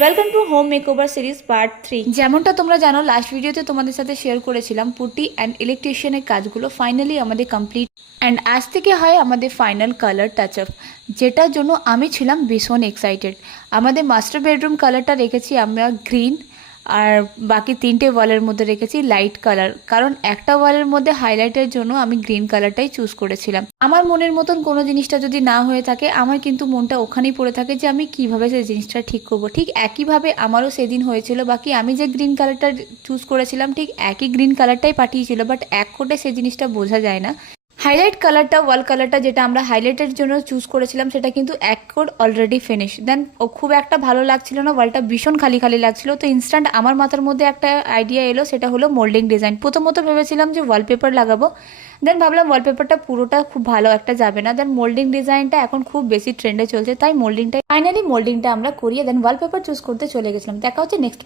Welcome to home makeover series part 3। যেমনটা তোমরা জানো, লাস্ট ভিডিওতে তোমাদের সাথে শেয়ার করেছিলাম পুটি অ্যান্ড ইলেকট্রিশিয়ানের কাজগুলো ফাইনালি আমাদের কমপ্লিট, অ্যান্ড আজ থেকে হয় আমাদের ফাইনাল কালার টাচ আপ, যেটার জন্য আমি ছিলাম ভীষণ এক্সাইটেড। আমাদের মাস্টার বেডরুম কালারটা রেখেছি আমরা গ্রিন, আর বাকি তিনটে ওয়ালের মধ্যে রেখেছি লাইট কালার, কারণ একটা ওয়ালের মধ্যে হাইলাইটের জন্য আমি গ্রিন কালারটাই চুজ করেছিলাম। আমার মনের মতন কোনো জিনিসটা যদি না হয়ে থাকে, আমার কিন্তু মনটা ওখানেই পড়ে থাকে যে আমি কিভাবে সেই জিনিসটা ঠিক করব। ঠিক একইভাবে আমারও সেদিন হয়েছিল, বাকি আমি যে গ্রিন কালারটা চুজ করেছিলাম ঠিক একই গ্রিন কালারটাই পাঠিয়েছিল, বাট এক কোটে সেই জিনিসটা বোঝা যায় না। হাইলাইট কালারটা, ওয়াল কালারটা যেটা আমরা হাইলাইটের জন্য চুজ করেছিলাম, সেটা কিন্তু এক কোড অলরেডি ফিনিশ। দেন ও খুব একটা ভালো লাগছিল না, ওয়ালটা ভীষণ খালি খালি লাগছিল। তো ইনস্ট্যান্ট আমার মাথার মধ্যে একটা আইডিয়া এলো, সেটা হলো মোল্ডিং ডিজাইন। প্রথমত ভেবেছিলাম যে ওয়ালপেপার লাগাবো, দেন ভাবলাম ওয়ালপেপারটা পুরোটা খুব ভালো একটা যাবে না, দেন মোল্ডিং ডিজাইনটা এখন খুব বেশি ট্রেন্ডে চলছে, তাই মোল্ডিংটা ফাইনালি মোল্ডিংটা আমরা করিয়ে দেন ওয়ালপেপার চুজ করতে চলে গেছিলাম। দেখা হচ্ছে নেক্সট।